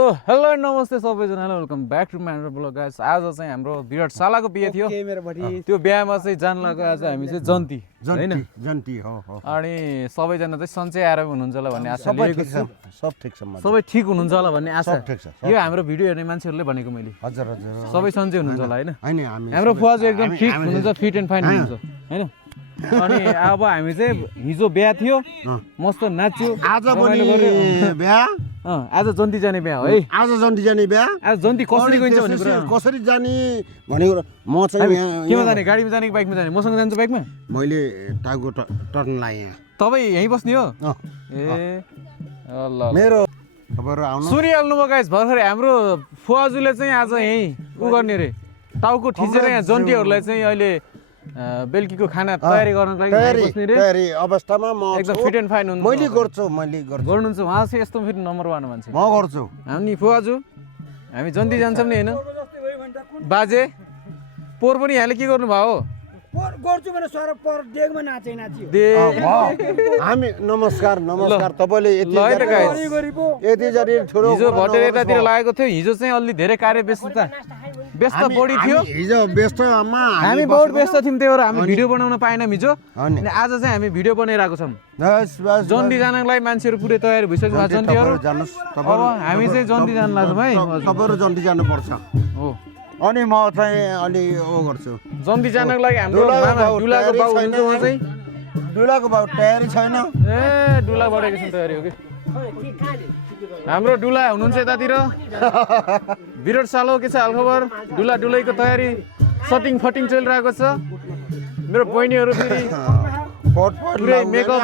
Hello नमस्ते सबैजनालाई welcome back to my blog guys. आज चाहिँ हाम्रो विराट शालाको बिहे थियो। त्यो बिहामा चाहिँ जान लाग्यो आज हामी चाहिँ जन्ती हैन जन्ती हो अनि सबैजना चाहिँ सन्चै आएर हुनुहुन्छ होला भन्ने आशा लिएको छु। सब ठिक छ सबै ठीक हुनुहुन्छ होला भन्ने आशा। सब ठिक छ। यो हाम्रो भिडियो हेर्ने मान्छेहरूले भनेको मैले। हजुर हजुर सबै सन्चै हुनुहुन्छ होला हैन। हैन हामी हाम्रो फुवाजु एकदम फिट हुनुहुन्छ, फिट एन्ड फाइन हुनुहुन्छ हैन। अनि अब हामी चाहिँ हिजो बिहा थियो, मस्त नाच्यो। आज पनि बिहा, आज जन्ती जाने बिहा हो है। आज जन्ती जाने बिहा। आज जन्ती कसरी गइन्छ भन्ने कुरा। कसरी जाने भनेको म चाहिँ यहाँ केमा जाने, गाडीमा जाने कि बाइकमा जाने? मसँग जान्छु बाइकमा। मैले टाउको टर्न लाएँ यहाँ। तपाईँ यहीँ बस्ने हो? ए ल मेरो खबर आउनु सुनिहाल्नु भयो गाइस। भर्खर हाम्रो फुवाजुले चाहिँ आज यहीँ उ गर्ने रे, टाउको ठिचेर यहाँ जन्तीहरूलाई चाहिँ अहिले बेलुकीको खाना तयारी गर्नको लागि बस्ने रे। तयारी अवस्थामा म एकदम फिट एन्ड फाइन हुनुहुन्छ। मैले गर्छु गर्नुहुन्छ। उहाँ चाहिँ यस्तो फेरि नम्बर 1 मान्छे। म गर्छु। हामी फुवाजु हामी जन्ती जान्छौँ नि हैन। बाजे पोहोर पनि यहाँले के गर्नु भयो? गर्छु भने सर पर डेगमा नाच्यो। हामी नमस्कार तपाईले यति जरी ठुलो हिजो भटेर यतातिर लागेको थियो। हिजो चाहिँ अलि धेरै कार्य व्यस्त बढी थियो। हिजो व्यस्तमा हामी बहुत व्यस्त थियौँ, त्यही भएर हामी भिडियो बनाउन पाएन हिजो। अनि आज चाहिँ हामी भिडियो बनाइरहेको छौँ। जन्ती जानको लागि मान्छेहरू पुरै तयारी भइसक्यो। जन्तीहरू अब हामी चाहिँ जन्ती जान लाग्छौँ है। तपाईहरु जन्ती जानुपर्छ हो। अनि म चाहिँ अलि ओ गर्छु। जन्ती जानको लागि हाम्रो मामा डुलाको बाउ हुनुहुन्छ। उहाँ चाहिँ डुलाको बाउ तयारी छैन। ए डुला बढेको छ तयारी हो कि। हाम्रो डुला हुनुहुन्छ यतातिर। विराट शालो के छ हालखबर? डुलाईको तयारी सटिङ फटिङ चलिरहेको छ। मेरो बहिनीहरू फेरि पुरै मेकअप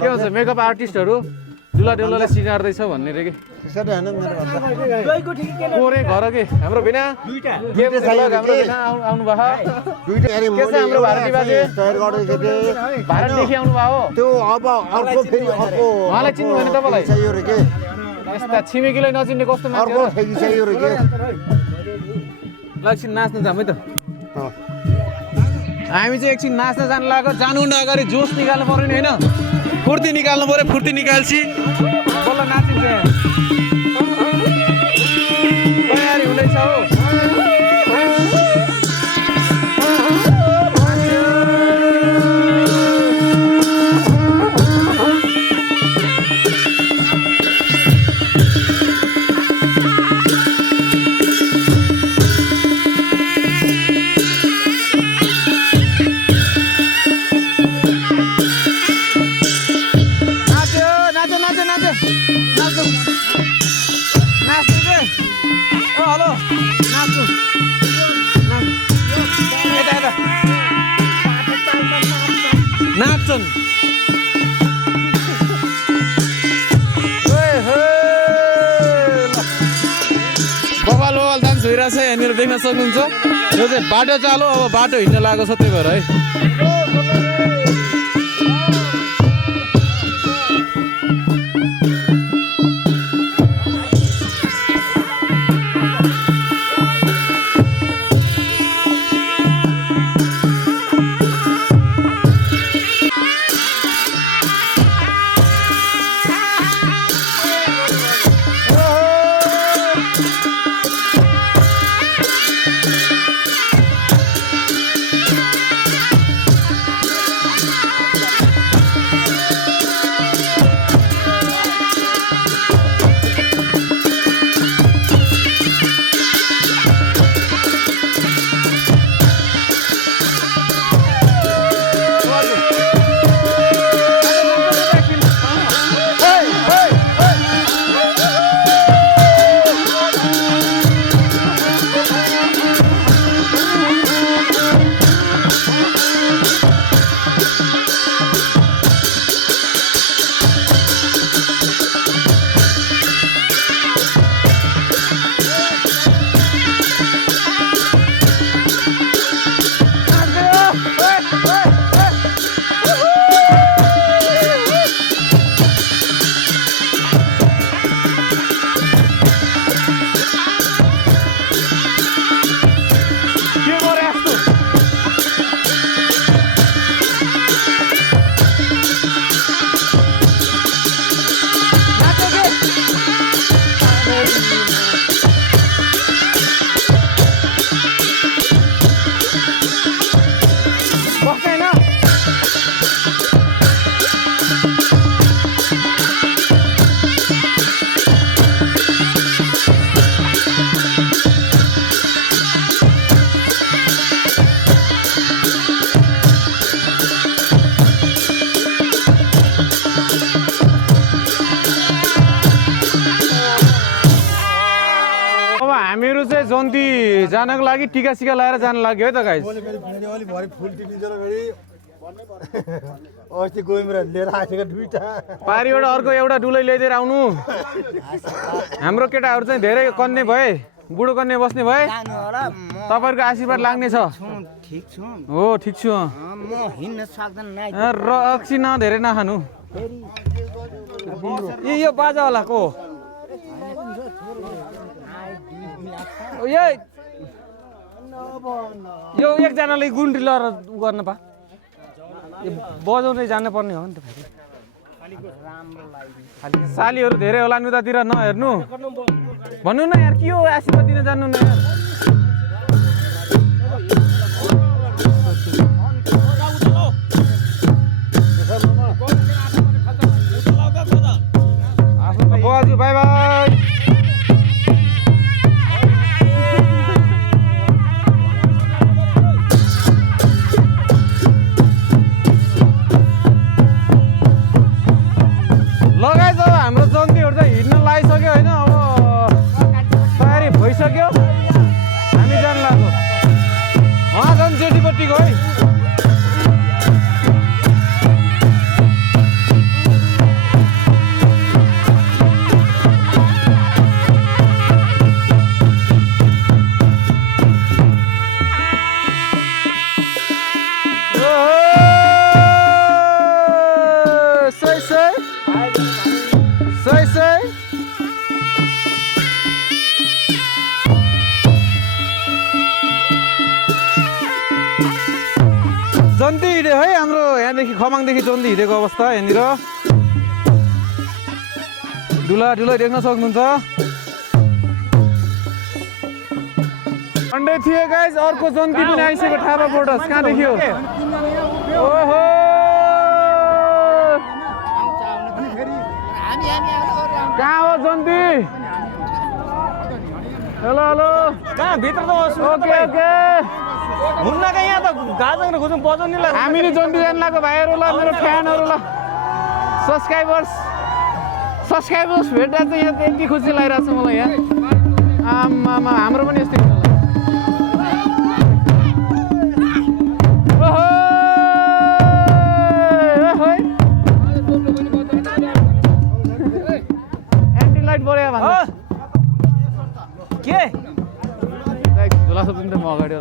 के भन्छ मेकअप आर्टिस्टहरू डुलालाई सिकार्दैछ भन्ने रे कि। त्यसरी हैन मेरो कोरे घर के हाम्रो बिना के छ हाम्रो बिना आउनु भयो। दुईटा के छ हाम्रो भारती बाजे? तयार गर्दै थिए। भारतदेखि आउनु भयो। त्यो अब अर्को फेरि अर्को उहाँलाई चिन्नु भने तपाईलाई चाहियो रे के। यस्ता छिमेकीलाई नचिन्ने कस्तो मान्छे अर्को हो? फेरि चाहियो रे के। ल एकछिन नाच्न जाऊँ है त। हामी चाहिँ एकछिन नाच्न जानु लाग्यो। जानुभन्दा अगाडि जोस निकाल्नु पर्यो नि होइन, फुर्ती निकाल्नु पर्यो। फुर्ती निकाल्ছি बल्ल नाचिन्छ। तयारी हुँदैछ हो। नाच्छन् बबाल डान्स भइरहेछ यहाँनिर देख्न सक्नुहुन्छ। यो चाहिँ बाटो चालो, अब बाटो हिँड्न लागेको छ त्यही भएर है। हामीहरू चाहिँ जन्ती जानको लागि टिका सिका लगाएर जानु लाग्यो है त गाइस अस्ति गयौँ र लिएर आएको दुईटा पारिबाट अर्को एउटा डुलै ल्याइदिएर आउनु हाम्रो केटाहरू चाहिँ धेरै कन्ने भए बुढो कन्ने बस्ने भए तपाईँहरूको आशीर्वाद लाग्ने छ ठिक छु हो ठिक छु म हिँड्न सक्दैन रक्सी धेरै नखानु यो बाजावाला को यो एकजनाले गुन्डी लगाएर उ गर्न पा बजाउँदै जानुपर्ने हो नि त फेरि सालीहरू धेरै होला नि उतातिर नहेर्नु भन्नु न यार के हो आशीर्वाद दिन जान्नु न यार बाजु बाई बाई लगाइज हाम्रो जन्तीहरू चाहिँ हिँड्न लागिसक्यो होइन अब तयारी भइसक्यो हामी जानु लाग्यो उहाँ झन् जेठीपट्टिको है जन्ती हिँड्यो है हाम्रो यहाँदेखि खमाङदेखि जन्ती हिँडेको अवस्था यहाँनिर डुलै देख्न सक्नुहुन्छ अन्डे थिए गाइज अर्को जन्ती पनि आइसक्यो थापा बोर्डस कहाँ देखियो ओहो कहाँ हो जन्ती हेलो हेलो कहाँ भित्र त ओके ओके हुन्न कहाँ यहाँ त गाजर खोज्नु बजाउनु नि हामी नि जन्ती जानु लाग्यो भाइहरू ल मेरो फ्यानहरू ल सब्सक्राइबर्स भेट्दा चाहिँ यहाँ त यति खुसी लागिरहेको छ मलाई यहाँ आमामा हाम्रो पनि यस्तै एन्टी लाइट बढ्यो भन्दा के झोला सोध्नु त म अगाडि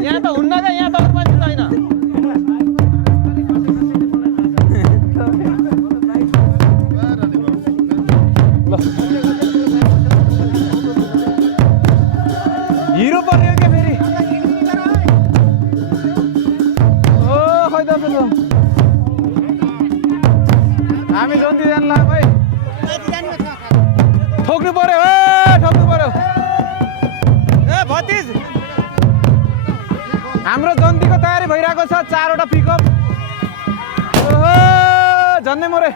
यहाँ त हुन्न क्या यहाँ त अरू मान्छे छैन हिरो पर्यो क्या फेरि ओ खै त हामी जन्ती जानु लाग्यो है ठोक्नु पर्यो ठोक्नु पर्यो ए भतिज हाम्रो जन्तीको तयारी भइरहेको छ 4वटा पिकअप ओहो झन्नै मरे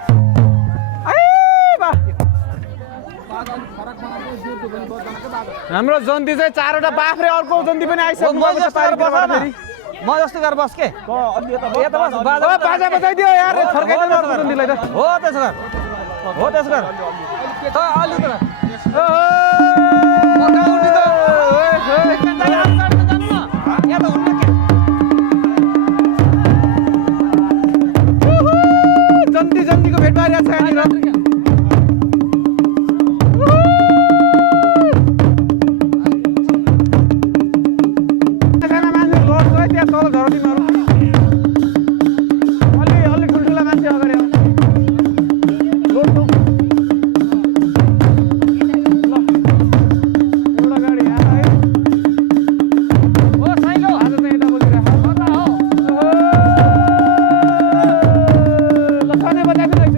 हाम्रो जन्ती चाहिँ 4वटा बाफ्रे अर्को जन्ती पनि आइसक्नु म जस्तो गरेर बस के बाजा बजाइदियो यार फर्काइदिनु अर्को जन्तीलाई त हो त्यसो गर त अलि त जन्तीको भेट पारिरहेको छ यहाँनिर तल झर्दिनु अलि ठुल्ठुला मान्छे अगाडि एउटा गाडी आयो है ओ साइलो आज चाहिँ यता बोलिरहेको ल खाने बजाएको रहेछ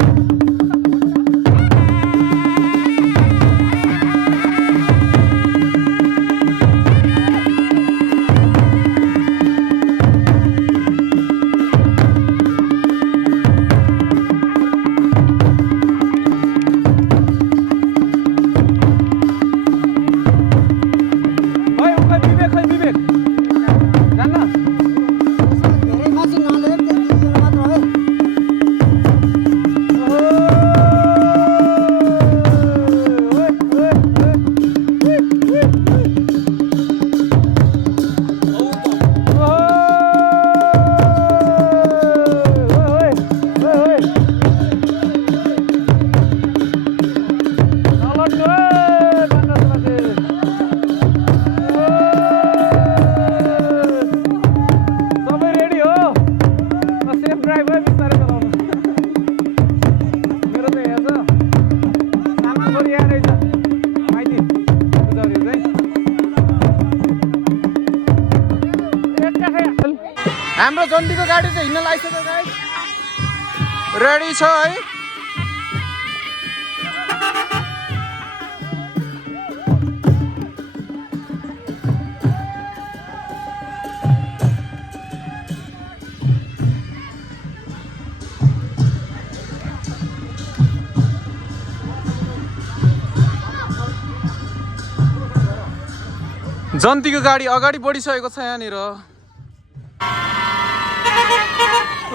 हाम्रो जन्तीको गाडी चाहिँ हिँड्न लागिसक्यो गाइस रेडी छ है जन्तीको गाडी अगाडि बढिसकेको छ यहाँनिर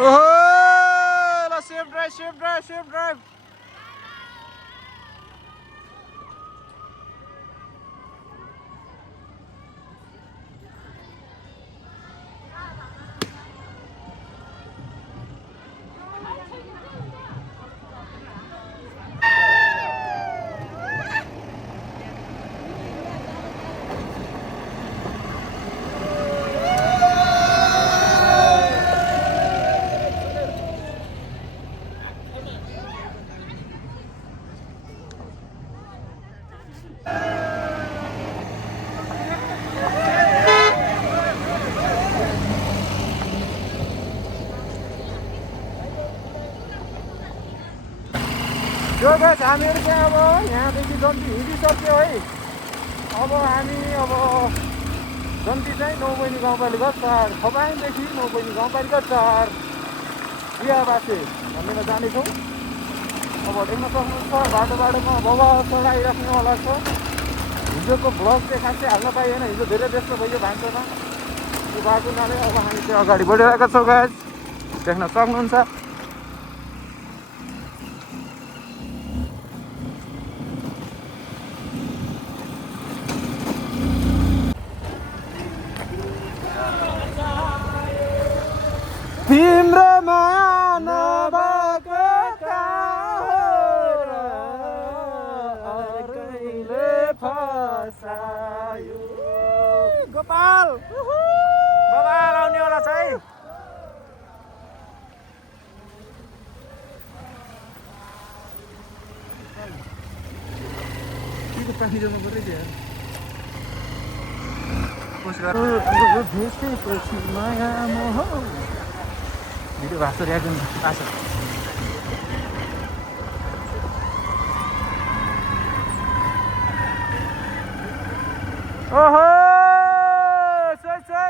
ओहो ल सेफ ड्राइभ यो गाइस हामीहरु चाहिँ अब यहाँदेखि जन्ती हिँडिसक्यो है अब हामी जन्ती चाहिँ नौबैनी गाउँपालिका 4 खबाङदेखि नौबैनी गाउँपालिका 4 बिहाबासे भनेर जानेछौँ अब देख्न सक्नुहुन्छ बाटोमा बबा चढाइराख्नेवाला छ हिजोको भ्लग चाहिँ खासै हाल्न पाइएन हिजो धेरै व्यस्त भयो भान्सामा यो बाटोनाले अब हामी चाहिँ अगाडि बढिरहेका छौँ गाइस देख्न सक्नुहुन्छ तिम्रो मानवको अर्कैले फसायो गोपाल आउनेवाला छ है के पानी जम्मा गर्दै थियो माया मोह भिडियो भाषा रियाक्सन आशा ओहो सही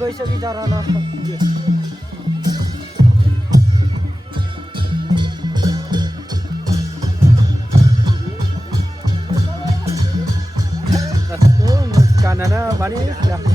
गइसक्यो जरा न भने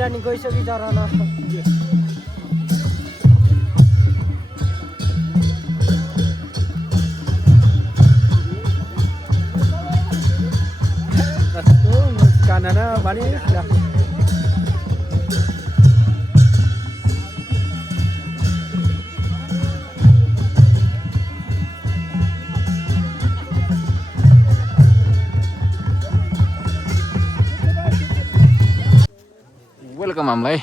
मिलिरानी गइसक्यो जरा न काना भने वेलकम हामीलाई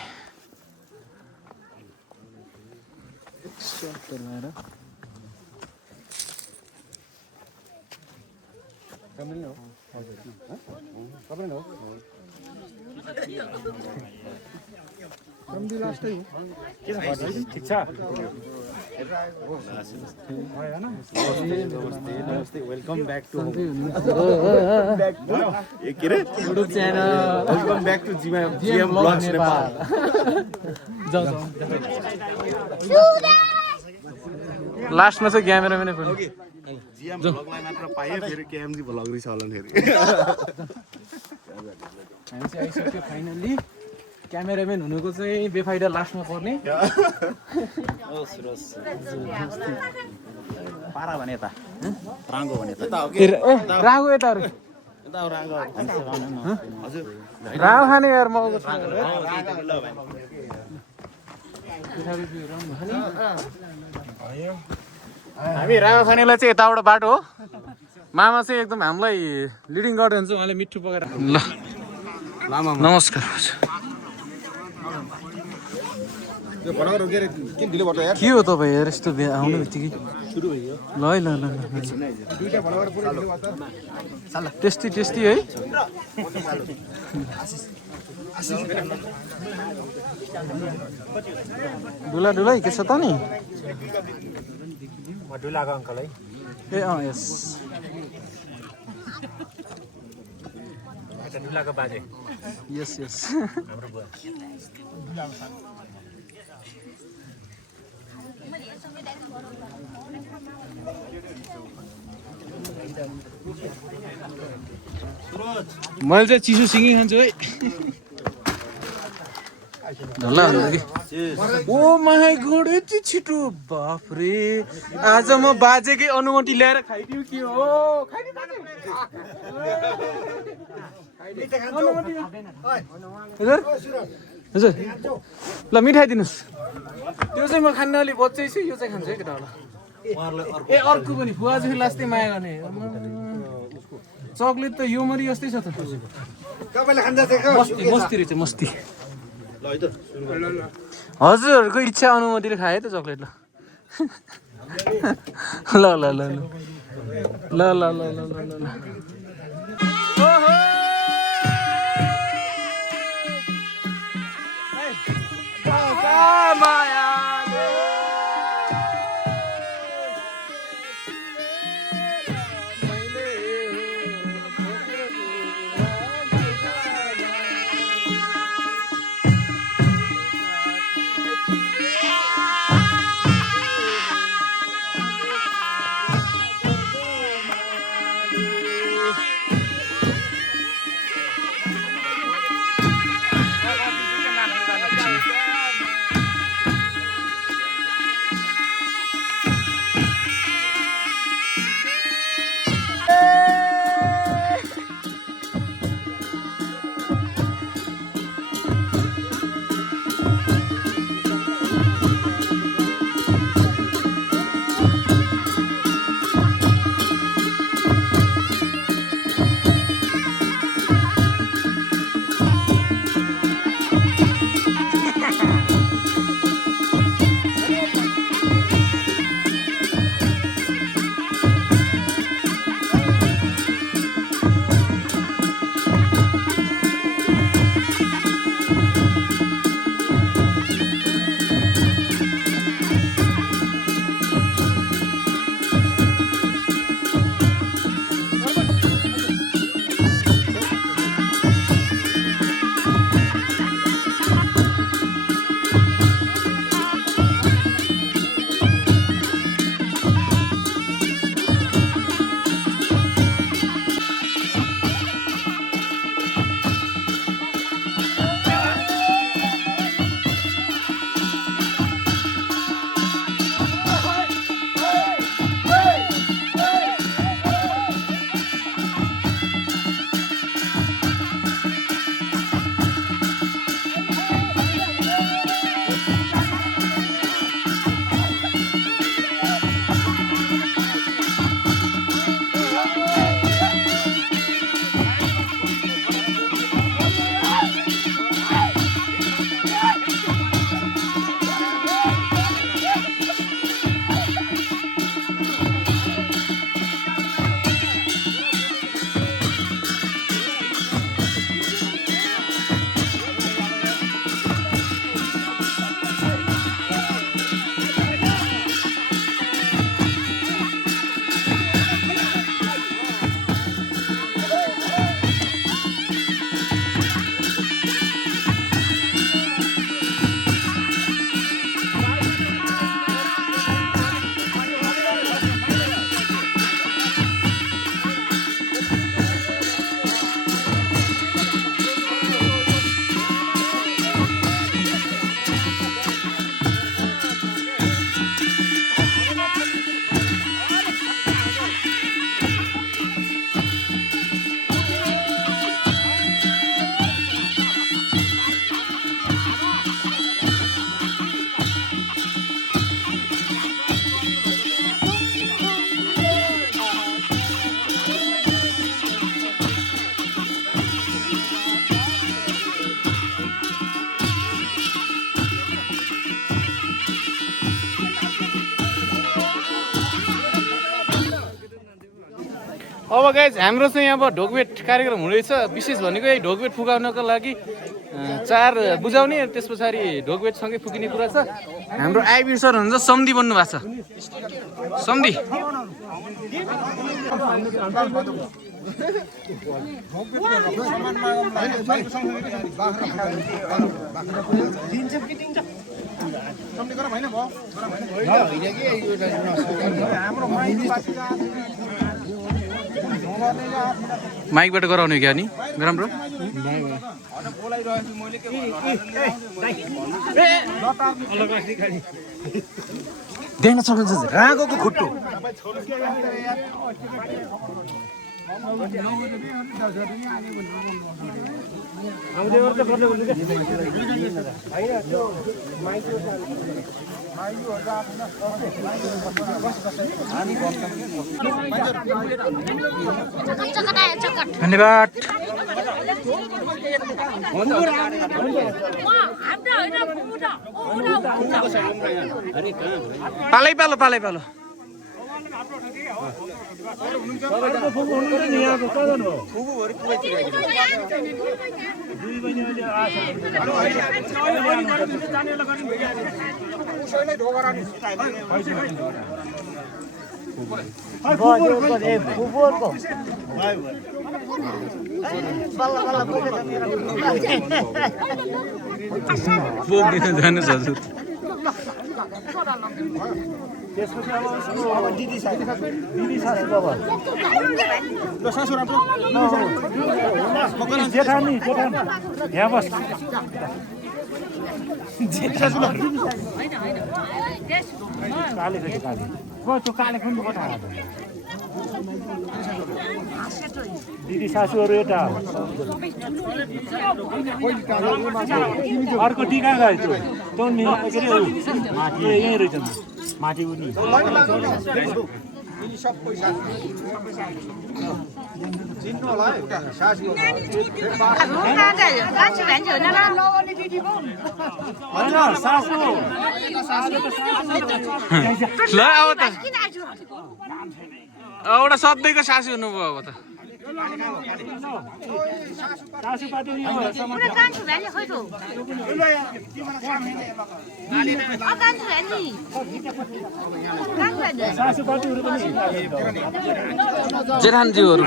ठिक छ welcome back to YouTube channel welcome back to GM blogs Nepal लास्टमा चाहिँ क्यामेराम्यानै पनि जिएम ब्लगलाई मात्र पाए फेरि केएमजी ब्लग रिस होला फेरि हामी चाहिँ आइसक्यो फाइनल्ली क्यामेराम्यान हुनुको चाहिँ बेफाइदा लास्टमा पर्ने पारा भने यता राङ्गो भने यता रागो यता रागो खाने यार म हामी रागो खानेलाई चाहिँ यताबाट बाटो हो मामा चाहिँ एकदम हामीलाई लिडिङ गर्दै हुन्छ उहाँले मिठो पकाएर ल नमस्कार के हो तपाईँ यार यस्तो आउनु बित्तिकै ल है ल ल टेस्टी टेस्टी है डुला डुला के छ त नि डुलाको अङ्कल है ए यस डुलाको बाजे यस यस हाम्रो बुवा मैले चाहिँ चिसो सिँगी खान्छु है ढल्ला हुन्छ कि ओ माई गॉड यति छिटो बाफरे आज म बाजेकै अनुमति ल्याएर खाइदियो कि हो हजुर ल मिठाई दिनुहोस् त्यो चाहिँ म खान्न अलिक बच्चै छु यो चाहिँ खान्छु है केटाहरूलाई ए अर्को पनि फुवा चाहिँ लास्टै माया गर्ने चक्लेट त यो मरी जस्तै छ त मस्ती मस्ती रहेछ मस्ती हजुरहरूको इच्छा अनुमतिले खाएँ त चक्लेट ल ल ल ल ल ल ल ल ल ल अब गाइज हाम्रो चाहिँ अब ढोकभेट कार्यक्रम हुँदैछ। विशेष भनेको यही ढोकभेट फुकाउनको लागि चार बुझाउने अनि त्यस पछाडि ढोकभेटसँगै फुकिने कुरा छ। हाम्रो आइबिर सर हुन्छ सम्धी बन्नु भएको छ। सम्धी माइकबाट गराउने क्या नि राम्रो देख्न सक्नुहुन्छ रागोको खुट्टो धन्यवाद पालै पालो बोक्दिन जानुहोस् हजुर दिदी सासूहरू यता अर्को टिका गयो त्यो यहीँ रहेछ माथि उनी ल अब त एउटा सधैँको सासू हुनुभयो अब त जेठानज्यूहरू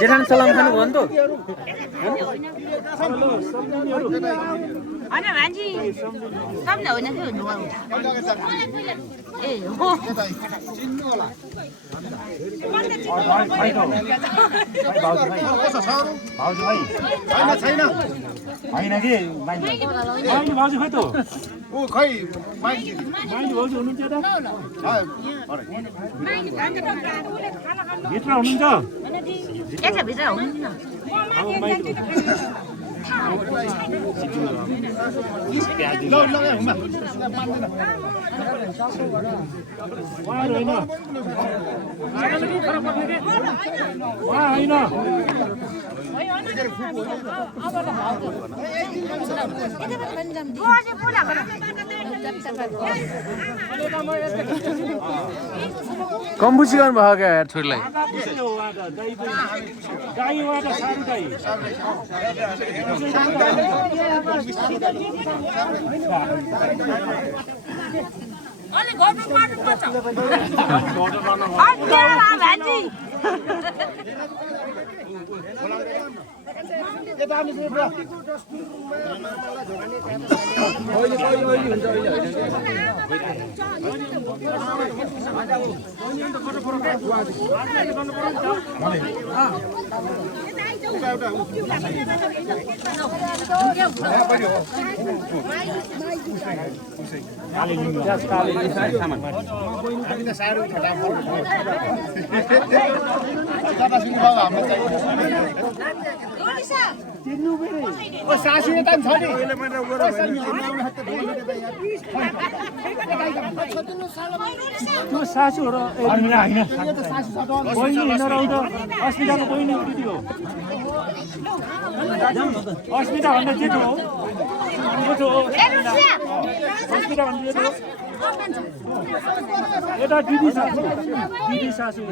जेठान सलाम खानु भयो नि त होइन भान्जी सम्झा होइन के हुनु ए हो होइन कि भाउजू खै त भाउजू हुनुहुन्छ त भित्र हुनुहुन्छ भित्र हुनुहुन्छ कम्बुसी गर्नु भयो क्या यार छोरीलाई अलि गर्नु पर्छ भान्जी सासूहरू होइन अस्मिताको बहिनी दिदी हो अस्मिता भन्दा जेठो हो अस्मिता भन्दा जेठो यता दिदी सासू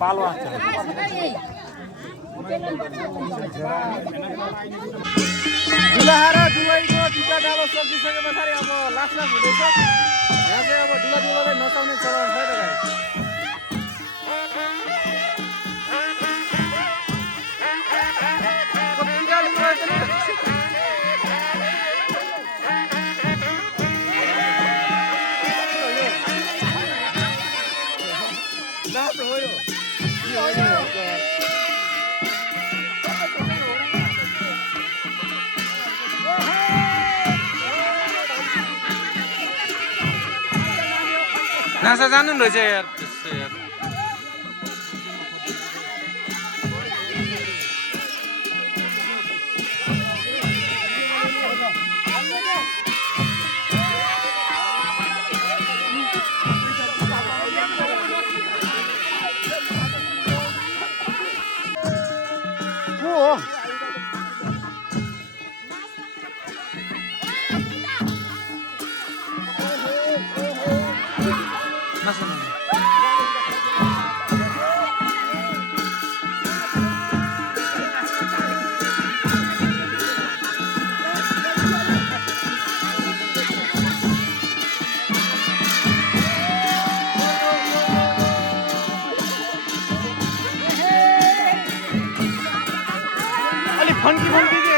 पालुवा दुलहा र दुलहीको टिका डालो सकिसके पछाडि अब लास्ट हुँदैछ यहाँ चाहिँ अब दुलहालाई नचाउने चलन छ त नासा जानु रहेछ यार त्यस्तो यार अलि फन्की फन्की